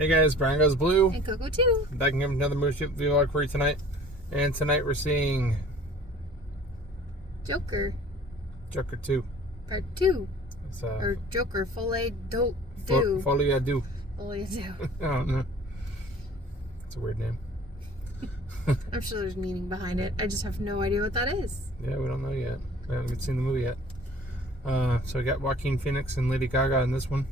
Hey guys, Brian Goes Blue. And Coco too. Back and give another movie vlog for you tonight. And tonight we're seeing Joker. Joker 2. Part 2. It's or Joker Folie A Deux. Folie A Deux. Folie A Deux. I don't know. It's a weird name. I'm sure there's meaning behind it. I just have no idea what that is. Yeah, we don't know yet. We haven't seen the movie yet. So we got Joaquin Phoenix and Lady Gaga in this one.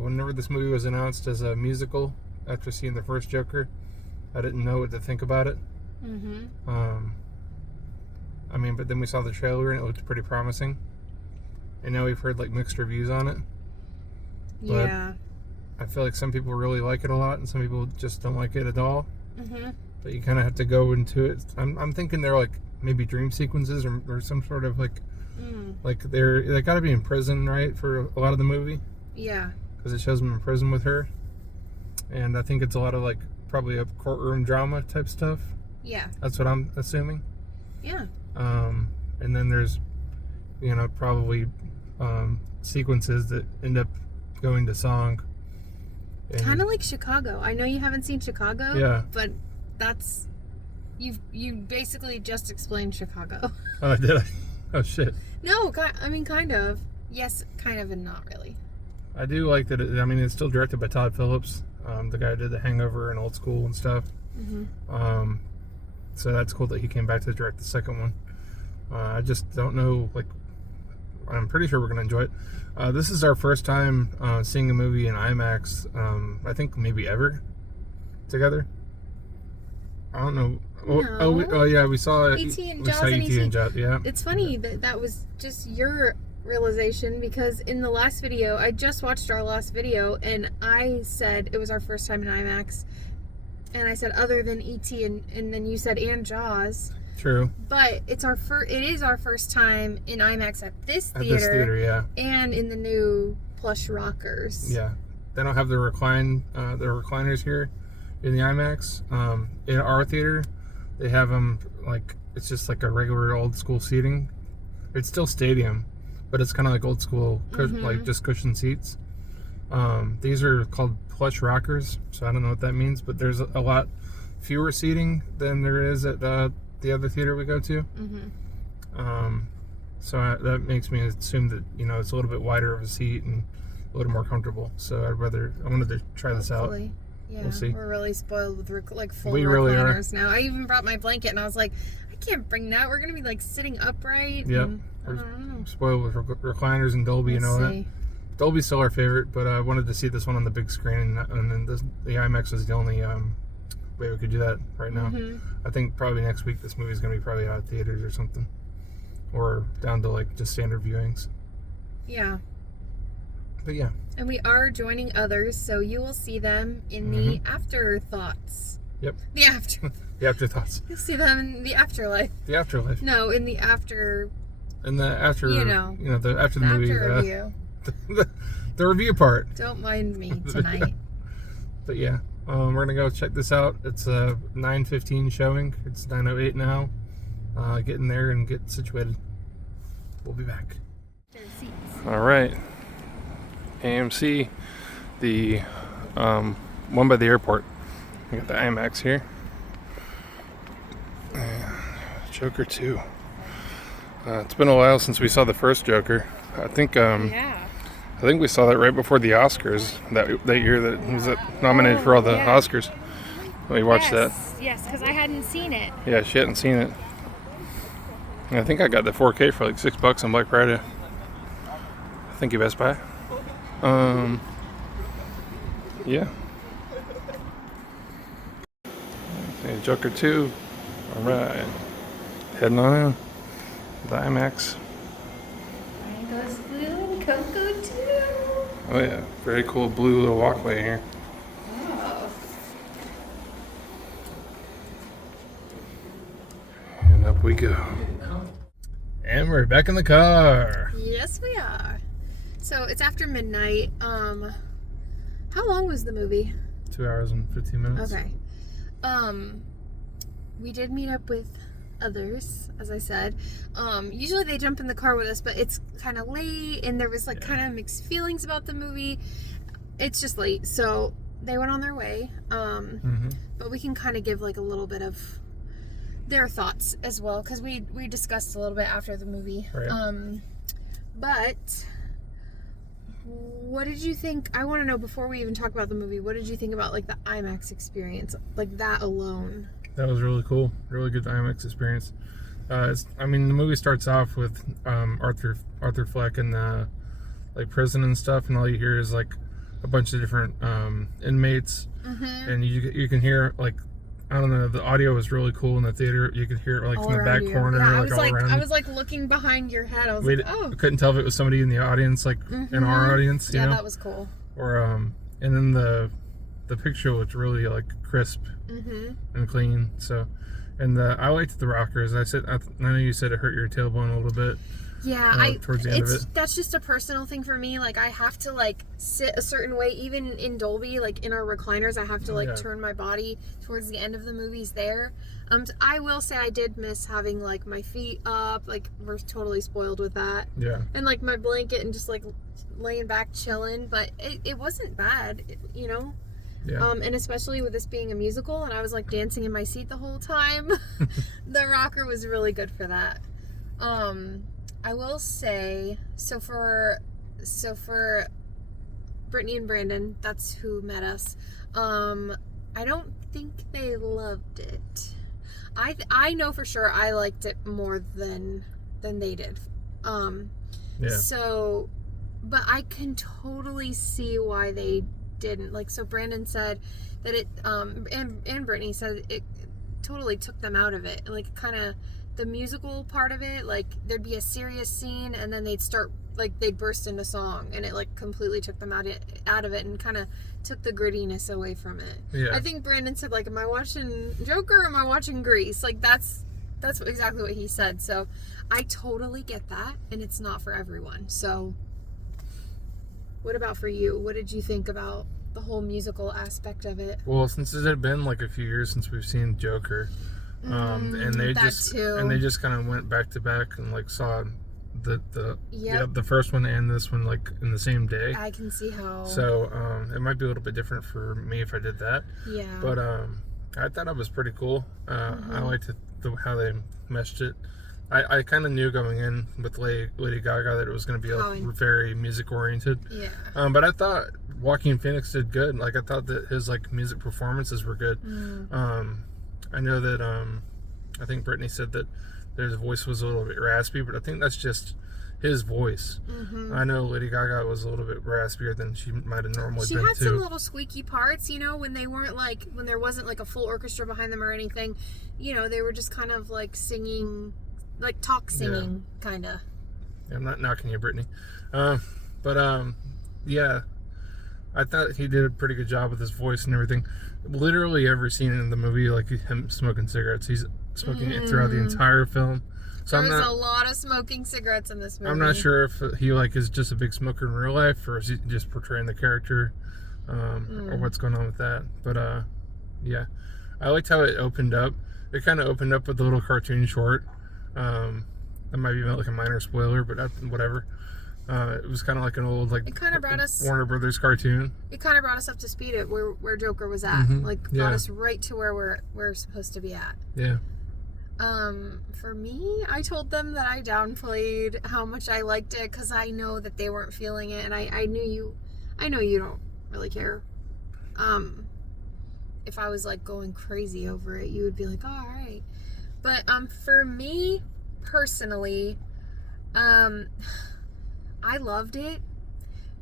Whenever this movie was announced as a musical, after seeing the first Joker, I didn't know what to think about it. But then we saw the trailer and it looked pretty promising. And now we've heard like mixed reviews on it. But yeah. I feel like some people really like it a lot and some people just don't like it at all. But you kind of have to go into it. I'm thinking they're like maybe dream sequences or some sort of like they got to be in prison, right, for a lot of the movie. Yeah. Because it shows them in prison with her, and I think it's a lot of like probably a courtroom drama type stuff. Yeah. That's what I'm assuming. Yeah. And then there's, probably sequences that end up going to song. Kind of like Chicago. I know you haven't seen Chicago. Yeah. But that's you basically just explained Chicago. Oh, did I? Oh shit. No, kind of. Yes, kind of, and not really. I do like that. It's still directed by Todd Phillips, the guy who did The Hangover and Old School and stuff. So that's cool that he came back to direct the second one. I just don't know, I'm pretty sure we're going to enjoy it. This is our first time seeing a movie in IMAX, I think maybe ever, together. I don't know. No. We saw it. E.T. and We Jaws saw E.T. and Jaws, yeah. It's funny that was just your realization, because in the last video, I just watched our last video, and I said it was our first time in IMAX, and I said other than E.T. and then you said and Jaws. True. But it is our first time in IMAX at this theater. At this theater, yeah. And in the new plush rockers. Yeah. They don't have the recliners here in the IMAX. In our theater, they have them it's just like a regular old school seating. It's still stadium, but it's kind of like old school, like just cushion seats. These are called plush rockers, so I don't know what that means, but there's a lot fewer seating than there is at the other theater we go to. So that makes me assume that it's a little bit wider of a seat and a little more comfortable. So I wanted to try this out. Yeah, we'll see. We're really spoiled with full we really recliners now. I even brought my blanket and I was like, I can't bring that. We're gonna be sitting upright. Yep. And, Spoiled with recliners and Dolby and all that. Dolby's still our favorite, but I wanted to see this one on the big screen, and then the IMAX is the only way we could do that right now. I think probably next week this movie's gonna be probably out of theaters or something, or down to just standard viewings. Yeah. But yeah. And we are joining others, so you will see them in the afterthoughts. Yep. The afterthoughts. You'll see them in the afterlife. The afterlife. No, in the after. In the after. The after the movie. After review. The review part. Don't mind me tonight. But yeah, we're gonna go check this out. It's a 9:15 showing. It's 9:08 now. Getting there and get situated. We'll be back. All right. AMC, the one by the airport. We got the IMAX here. Joker 2. It's been a while since we saw the first Joker. I think we saw that right before the Oscars that year that was nominated for all the Oscars. We watched that. Yes, because I hadn't seen it. Yeah, she hadn't seen it. And I think I got the 4K for $6 on Black Friday. Thank you, Best Buy. Yeah. And Joker 2. Alright. Heading on in. The IMAX. Brian Goes Blue and Coco too. Oh yeah. Very cool blue little walkway here. Oh. And up we go. And we're back in the car. Yes, we are. So it's after midnight. How long was the movie? 2 hours and 15 minutes. Okay. We did meet up with others, as I said. Usually they jump in the car with us, but it's kind of late, and there was like kind of mixed feelings about the movie. It's just late, so they went on their way. But we can kind of give like a little bit of their thoughts as well, because we discussed a little bit after the movie. Right. But what did you think? I want to know, before we even talk about the movie, what did you think about like the IMAX experience, like that alone? That was really cool. Really good IMAX experience. I mean, the movie starts off with Arthur Fleck in the like prison and stuff, and all you hear is like a bunch of different inmates, and you can hear like, I don't know, the audio was really cool in the theater. You could hear it like All from the back you. corner, Yeah, like all around. I was like looking behind your head. I was like, oh. I couldn't tell if it was somebody in the audience, like in our audience. You know? That was cool. Or and then the picture looked really like crisp and clean. So, and I liked the rockers. I know you said it hurt your tailbone a little bit. Yeah, towards the end of it. That's just a personal thing for me. Like, I have to like sit a certain way, even in Dolby, like in our recliners. I have to like turn my body towards the end of the movies there. I will say I did miss having like my feet up. Like, we're totally spoiled with that. Yeah. And like my blanket and just like laying back chilling, but it wasn't bad, you know. Yeah. And especially with this being a musical, and I was like dancing in my seat the whole time. The rocker was really good for that. I will say, so for Brittany and Brandon, that's who met us. I don't think they loved it. I know for sure I liked it more than they did. So, but I can totally see why they didn't. Like, so Brandon said that it, and Brittany said it totally took them out of it. Like, kind of the musical part of it, like there'd be a serious scene and then they'd burst into song, and it like completely took them out of it and kind of took the grittiness away from it. Yeah. I think Brandon said, like, am I watching Joker or am I watching Grease? Like, that's exactly what he said. So I totally get that, and it's not for everyone. So what about for you? What did you think about the whole musical aspect of it? Well, since it had been like a few years since we've seen Joker, and they just kind of went back to back and like saw the first one and this one like in the same day. I can see how. So it might be a little bit different for me if I did that. Yeah. But I thought it was pretty cool. I liked how they meshed it. I kind of knew going in with Lady Gaga that it was going to be like very music oriented. Yeah. But I thought Joaquin Phoenix did good. Like, I thought that his like music performances were good. I know that I think Brittany said that his voice was a little bit raspy, but I think that's just his voice. I know Lady Gaga was a little bit raspier than she might have normally been too. She had some little squeaky parts, you know, when there wasn't like a full orchestra behind them or anything. You know, they were just kind of like singing, like talk singing, kind of. Yeah, I'm not knocking you, Brittany. Yeah, I thought he did a pretty good job with his voice and everything. Literally every scene in the movie, like him smoking cigarettes, he's smoking it throughout the entire film. So There's a lot of smoking cigarettes in this movie. I'm not sure if he like is just a big smoker in real life, or is he just portraying the character, or what's going on with that. But yeah, I liked how it opened up. It kind of opened up with a little cartoon short. That might be like a minor spoiler, but whatever. It was kind of like an old it kind of brought us Warner Brothers cartoon. It kind of brought us up to speed at where Joker was at. Brought us right to where we're supposed to be at. Yeah. For me, I told them that I downplayed how much I liked it because I know that they weren't feeling it, and I know you don't really care. If I was like going crazy over it, you would be like, oh, all right. But for me personally, I loved it,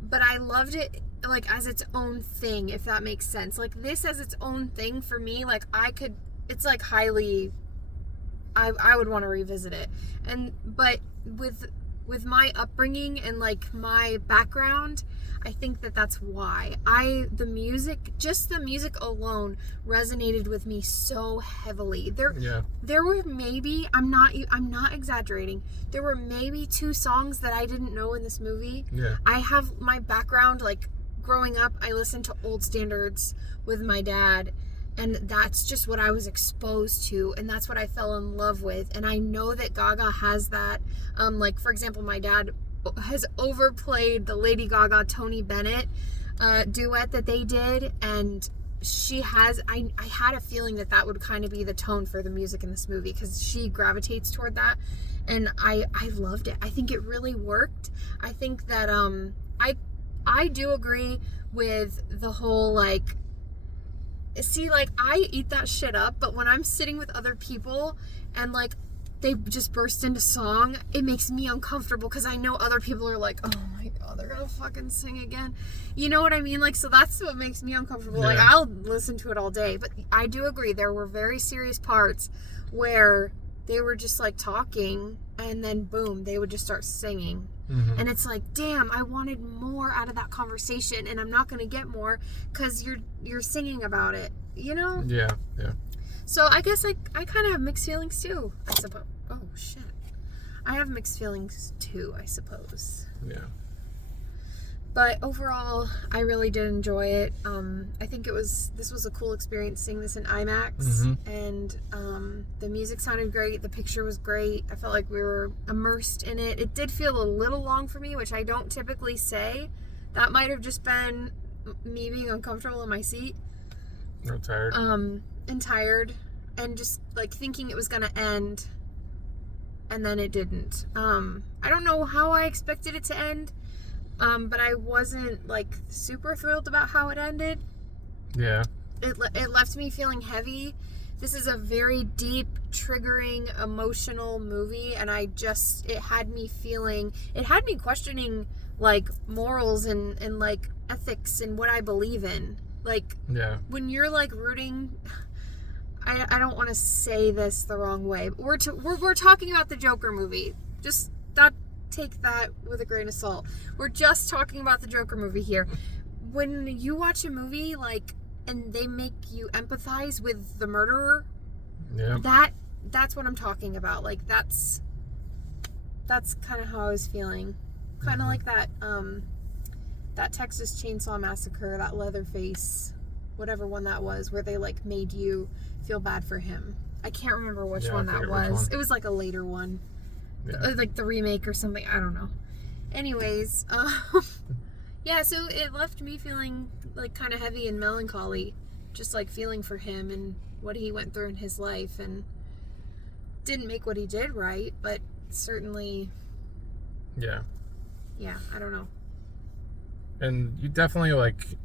but I loved it like as its own thing, if that makes sense. Like, this as its own thing for me, like it's like highly, I would want to revisit it. But with my upbringing and like my background, I think that's why the music alone resonated with me so heavily. There were maybe, I'm not exaggerating, there were maybe 2 songs that I didn't know in this movie. Yeah. I have my background, like growing up, I listened to old standards with my dad, And that's just what I was exposed to, and that's what I fell in love with. And I know that Gaga has that. Like, for example, my dad has overplayed the Lady Gaga Tony Bennett duet that they did, and she has. I had a feeling that would kind of be the tone for the music in this movie, because she gravitates toward that, and I loved it. I think it really worked. I think that I do agree with the whole, like, see, like, I eat that shit up, but when I'm sitting with other people and, like, they just burst into song, it makes me uncomfortable, because I know other people are like, oh my god, they're gonna fucking sing again. You know what I mean? Like, so that's what makes me uncomfortable. Yeah. Like, I'll listen to it all day, but I do agree, there were very serious parts where they were just, like, talking, and then boom, they would just start singing. Mm-hmm. And it's like, damn, I wanted more out of that conversation, and I'm not going to get more because you're singing about it, you know? Yeah. So I guess I kind of have mixed feelings too, I suppose. Oh, shit. I have mixed feelings too, I suppose. Yeah. But overall, I really did enjoy it. I think this was a cool experience seeing this in IMAX. Mm-hmm. And the music sounded great. The picture was great. I felt like we were immersed in it. It did feel a little long for me, which I don't typically say. That might have just been me being uncomfortable in my seat. I'm tired. And tired. And just, like, thinking it was going to end. And then it didn't. I don't know how I expected it to end. But I wasn't, like, super thrilled about how it ended. Yeah. It left me feeling heavy. This is a very deep, triggering, emotional movie, and it had me questioning, like, morals and like, ethics and what I believe in. Like, Yeah. when you're, like, rooting... I don't want to say this the wrong way. We're talking about the Joker movie. Just take that with a grain of salt. We're just talking about the Joker movie here. When you watch a movie, like, and they make you empathize with the murderer, Yeah. that's what I'm talking about. Like, that's kind of how I was feeling. Kind of like that Texas Chainsaw Massacre, that Leatherface, whatever one that was, where they, like, made you feel bad for him. I can't remember which one that was. It was, like, a later one. Yeah. Like the remake or something. I don't know. Anyways, yeah, so it left me feeling, like, kind of heavy and melancholy. Just, like, feeling for him and what he went through in his life. And didn't make what he did right, but certainly... Yeah. Yeah, I don't know. And you definitely, like...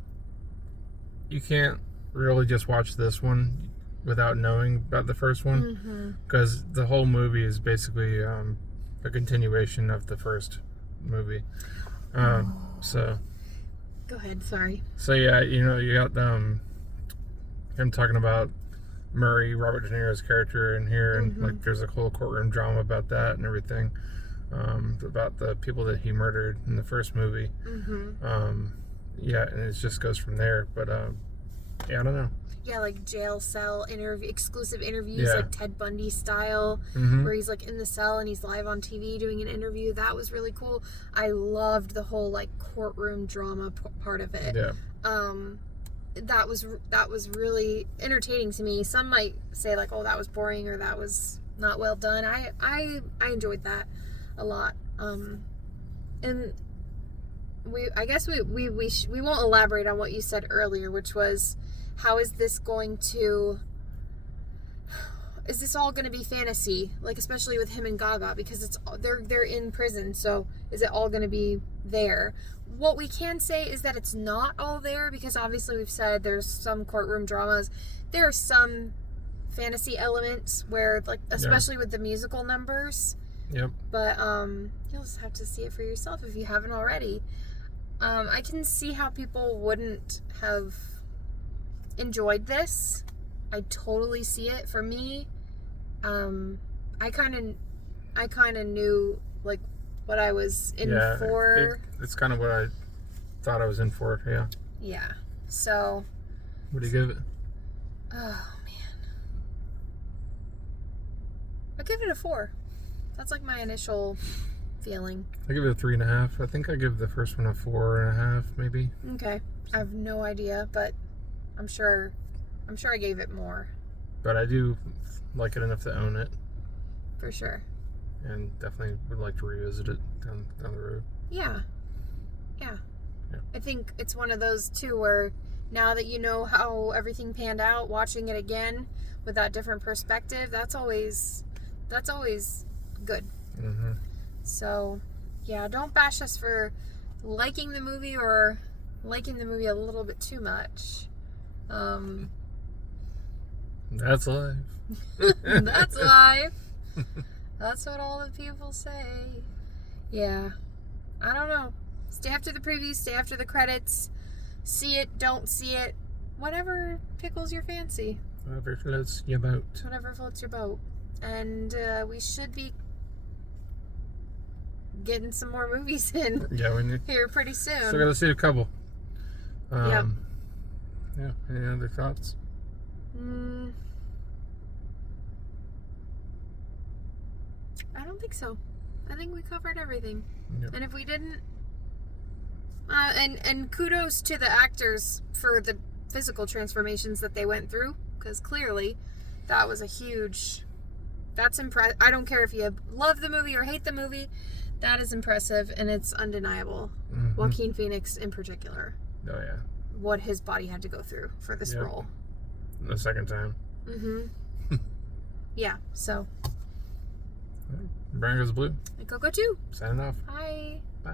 You can't really just watch this one without knowing about the first one. Because the whole movie is basically... a continuation of the first movie. So go ahead, sorry. So yeah, you know, you got him talking about Murray, Robert De Niro's character in here, and like there's a whole courtroom drama about that and everything, about the people that he murdered in the first movie. Yeah, and it just goes from there. But yeah, I don't know. Yeah, like jail cell exclusive interviews, like Ted Bundy style, where he's, like, in the cell and he's live on TV doing an interview. That was really cool. I loved the whole, like, courtroom drama part of it. Yeah. That was really entertaining to me. Some might say, like, oh, that was boring or that was not well done. I enjoyed that a lot. And I guess we won't elaborate on what you said earlier, which was, how is this all going to be fantasy? Like, especially with him and Gaga, because they're in prison. So is it all going to be there? What we can say is that it's not all there, because obviously we've said there's some courtroom dramas. There are some fantasy elements where, like, especially with the musical numbers. Yep. But you'll just have to see it for yourself if you haven't already. I can see how people wouldn't have enjoyed this. I totally see it. For me, I kind of knew, like, what I was in for. It's kind of what I thought I was in for. Yeah. Yeah. So. What do you give it? Oh man, I give it a 4. That's, like, my initial feeling. I give it a 3.5. I think I give the first one a 4.5, maybe. Okay. I have no idea, but I'm sure I'm sure I gave it more. But I do like it enough to own it. For sure. And definitely would like to revisit it down the road. Yeah. I think it's one of those too where now that you know how everything panned out, watching it again with that different perspective, that's always good. Mm-hmm. So, yeah, don't bash us for liking the movie or liking the movie a little bit too much. That's life. That's life. That's what all the people say. Yeah. I don't know. Stay after the preview, stay after the credits. See it, don't see it. Whatever tickles your fancy. Whatever floats your boat. Whatever floats your boat. And we should be getting some more movies in here pretty soon. Still gotta see a couple. Yep. Yeah. Any other thoughts? I don't think so. I think we covered everything. Yep. And if we didn't, and kudos to the actors for the physical transformations that they went through, because clearly that was a huge. That's impressive. I don't care if you love the movie or hate the movie. That is impressive, and it's undeniable. Mm-hmm. Joaquin Phoenix in particular. Oh yeah. What his body had to go through for this role. The second time. Mm-hmm. Yeah. So. Brian Goes Blue. Go too. Signing off. Bye. Bye.